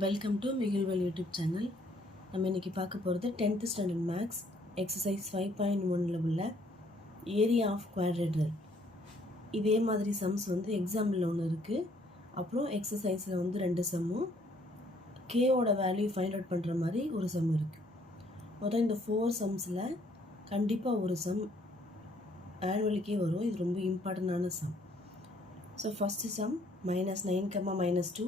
Welcome to மிகில்வல் YouTube channel. நம்ம இன்றைக்கி பார்க்க போகிறது 10th ஸ்டாண்டர்ட் மேக்ஸ் எக்ஸசைஸ் 5.1 உள்ள ஏரியா ஆஃப் குவாட்ரேட்டர். இதே மாதிரி சம்ஸ் எக்ஸாம்பிள் ஒன்று இருக்குது. அப்புறம் எக்ஸசைஸில் 2 சம்மும் கேவோட வேல்யூ ஃபைண்ட் அவுட் பண்ணுற மாதிரி ஒரு சம் இருக்குது. மொத்தம் இந்த 4 சம்ஸில் கண்டிப்பாக ஒரு சம் ஆனுவலுக்கே வரும். இது ரொம்ப இம்பார்ட்டண்டான sum. So first sum -9, -2,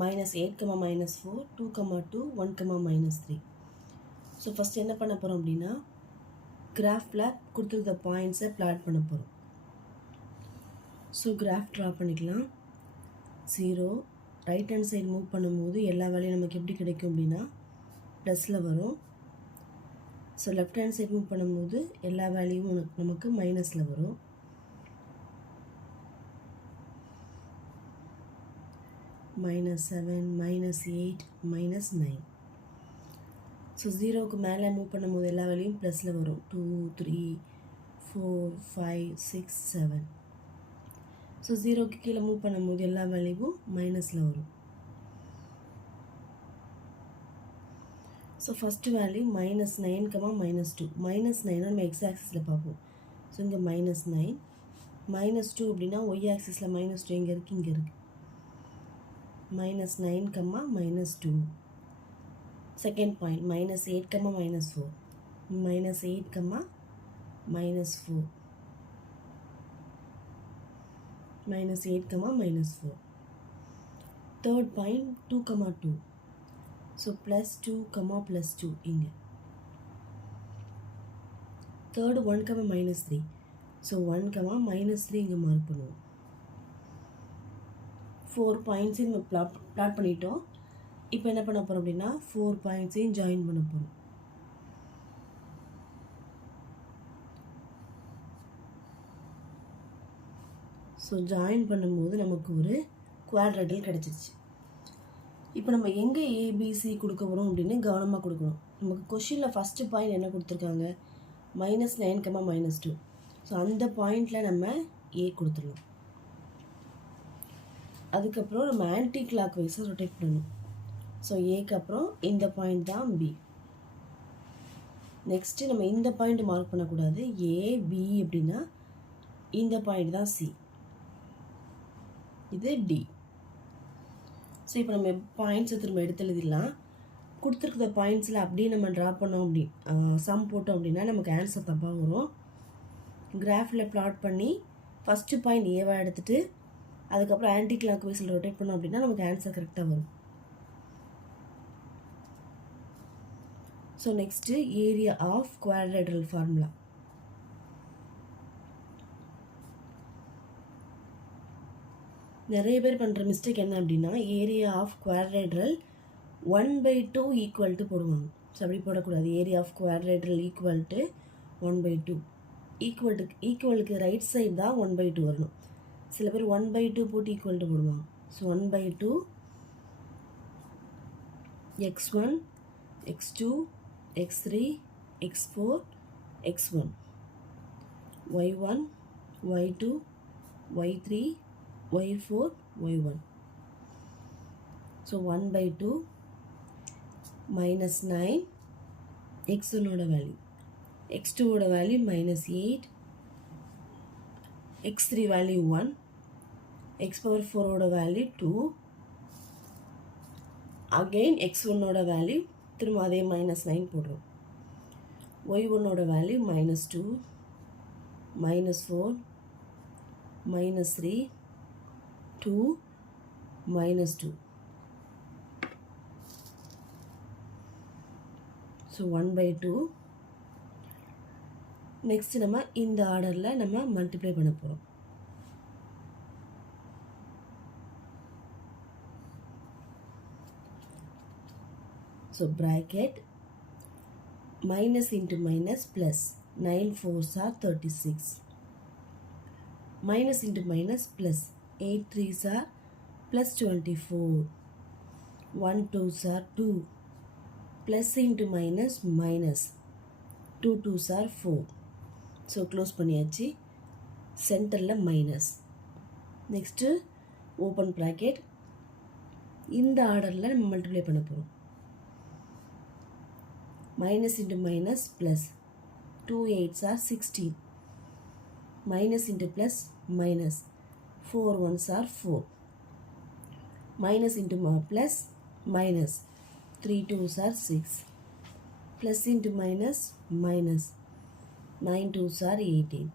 -8, -4, 2, 2, 1, -3. So first என்ன பண்ண போகிறோம் அப்படின்னா, கிராஃபில் கொடுத்துருக்க பாயிண்ட்ஸை பிளாட் பண்ண போகிறோம். ஸோ கிராஃப் ட்ரா பண்ணிக்கலாம். 0 ரைட் ஹேண்ட் சைடு மூவ் பண்ணும்போது எல்லா வேலையும் நமக்கு எப்படி கிடைக்கும் அப்படின்னா ப்ளஸில் வரும். So left hand side move பண்ணும்போது எல்லா வேலையும் நமக்கு மைனஸில் வரும். -7, -8, -9. ஸோ 0க்கு மேலே மூவ் பண்ணும்போது எல்லா வேலையும் ப்ளஸில் வரும். 2, 3, 4, 5, 6, 7. ஸோ 0க்கு கீழே மூவ் பண்ணும்போது எல்லா வேலையும் மைனஸில் வரும். So first value -9, -2. -9 நம்ம எக்ஸ் ஆக்சிஸில் பார்ப்போம். ஸோ இங்கே -9, -2 அப்படின்னா ஒய் ஆக்சிஸில் -2 இங்கே இருக்குது, இங்கே இருக்குது. -9, -2. Second point, -8, -4. -8, -4. -8, -4. Third point, 2, 2. So +2, +2 இங்கே. Third 1, -3. So 1, -3 இங்கே மார்க் பண்ணுவோம். 4 பாயிண்ட்ஸையும் நம்ம பிளாட் பண்ணிட்டோம். இப்போ என்ன பண்ண போகிறோம் அப்படின்னா 4 பாயிண்ட்ஸையும் ஜாயின் பண்ண போகிறோம். ஸோ ஜாயின் பண்ணும்போது நமக்கு ஒரு குவாட்ரேட்டர் கிடச்சிருச்சு. இப்போ நம்ம எங்கே ஏபிசி கொடுக்க போகிறோம் அப்படின்னு கவனமாக கொடுக்கணும். நமக்கு கொஷினில் ஃபஸ்ட்டு பாயிண்ட் என்ன கொடுத்துருக்காங்க, -9, -2. ஸோ அந்த பாயிண்டில் நம்ம ஏ கொடுத்துடலாம். அதுக்கப்புறம் நம்ம ஆன்டி கிளாக் வைஸை ரொட்டேட் பண்ணணும். ஸோ ஏக்கு அப்புறம் இந்த பாயிண்ட் தான் பி. நெக்ஸ்ட்டு நம்ம இந்த பாயிண்ட் மார்க் பண்ணக்கூடாது. ஏ பி அப்படின்னா இந்த பாயிண்ட் தான் சி, இது டி. ஸோ இப்போ நம்ம பாயிண்ட்ஸை திரும்ப எடுத்து எழுதிடலாம். கொடுத்துருக்குற பாயிண்ட்ஸில் அப்படியே நம்ம ட்ரா பண்ணோம், அப்படி சம் போட்டோம் அப்படின்னா நமக்கு ஆன்சர் தப்பாக வரும். கிராஃபில் பிளாட் பண்ணி ஃபஸ்ட்டு பாயிண்ட் ஏவாக எடுத்துகிட்டு அதுக்கப்புறம் ஆன்டி கிளாக் வைஸில் ரொட்டேட் பண்ணோம் அப்படின்னா நமக்கு ஆன்சர் கரெக்டாக வரும். So next area of quadrilateral formula. நிறைய பேர் பண்ணுற மிஸ்டேக் என்ன அப்படின்னா, area of quadrilateral 1/2 equal to போடுவாங்க. ஸோ அப்படி போடக்கூடாது. Area of quadrilateral equal to 1/2. ஈக்குவலுக்கு ரைட் சைடு தான் 1/2 வரணும். சில பேர் 1/2 போட்டு ஈக்குவல் டு போடுவாங்க. So 1/2 x1, x2, x3, x4, x1, y1, y2, y3, y4, y1. So 1/2 -9 x1ஓட வேல்யூ, x2ஓட வேல்யூ -8, x3 வேல்யூ 1, x⁴ஓட வேல்யூ 2, அகெயின் x1ஓட வேல்யூ திரும்ப அதே -9 போடுறோம். y1ஓட வேல்யூ -2, -4, -3, 2, -2. ஸோ 1/2. நெக்ஸ்ட் நம்ம இந்த ஆர்டரில் நம்ம மல்டிப்ளை பண்ண போகிறோம். So bracket minus into minus plus 9 4s are 36, minus into minus plus 8 3s are plus 24, 1 2s are 2, plus into minus minus 2 2s are 4. So close பண்ணியாச்சு. சென்டரில் மைனஸ். நெக்ஸ்ட்டு ஓப்பன் ப்ராக்கெட் இந்த ஆர்டரில் நம்ம மல்டிப்ளை பண்ண போகிறோம். Minus into minus plus 2 8s are 16. Minus into plus minus 4 1s are 4. Minus into plus minus 3 2s are 6. Plus into minus minus 9 2s are 18.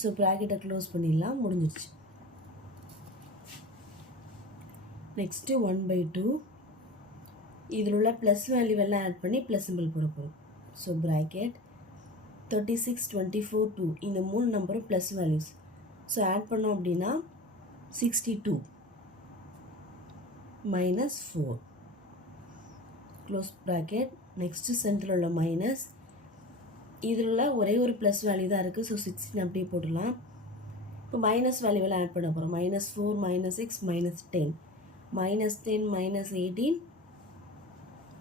So ப்ராக்கெட்டை close பண்ணிடலாம், முடிஞ்சிடுச்சு. Next 1/2 இதில் உள்ள ப்ளஸ் வேல்யூவெல்லாம் ஆட் பண்ணி ப்ளஸ் சிம்பிள் போட போகிறோம். So bracket 36 24 2 இந்த 3 நம்பரும் ப்ளஸ் வேல்யூஸ். ஸோ ஆட் பண்ணோம் அப்படின்னா 62 மைனஸ் 4 க்ளோஸ் ப்ராக்கெட். நெக்ஸ்ட்டு சென்டரில் உள்ள மைனஸ், இதில் உள்ள ஒரே ஒரு ப்ளஸ் வேல்யூ தான் இருக்குது. ஸோ 16 அப்படியே போட்டுடலாம். இப்போ மைனஸ் வேல்யூவெல்லாம் ஆட் பண்ண போகிறோம். -4 -6 -10 -10 -18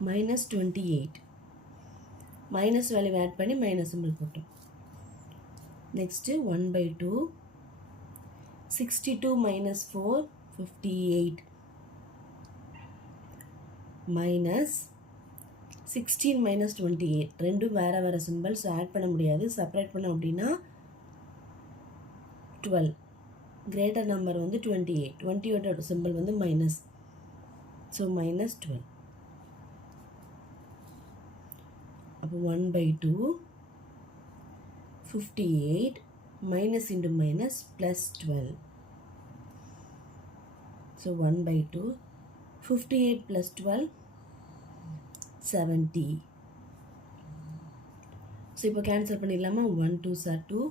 -28 மைனஸ் வேல்யூ ஆட் பண்ணி மைனஸ் சிம்பிள் போட்டோம். நெக்ஸ்ட்டு 1/2 62 - 4 58 மைனஸ் 16 - 28 ரெண்டும் வேறு வேறு சிம்பிள்ஸ் ஆட் பண்ண முடியாது. செப்பரேட் பண்ணோம் அப்படின்னா 12 கிரேட்டர் நம்பர் வந்து 28. 28ஓட சிம்பிள் வந்து மைனஸ். ஸோ -12. அப்போ 1/2 58 minus into minus plus 12. So 1/2 58 + 12 70. So இப்போ கேன்சல் பண்ணிடலாமா? 1 2s are 2,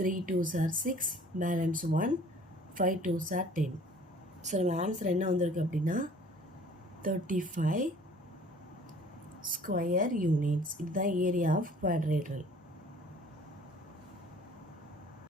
3 2s are 6, balance 1, 5 2s are 10. So நம்ம ஆன்சர் என்ன வந்திருக்கு அப்படின்னா 35 ஸ்கொயர் யூனிட்ஸ். இதுதான் ஏரியா ஆஃப் குவாட்ரேட்ரல்.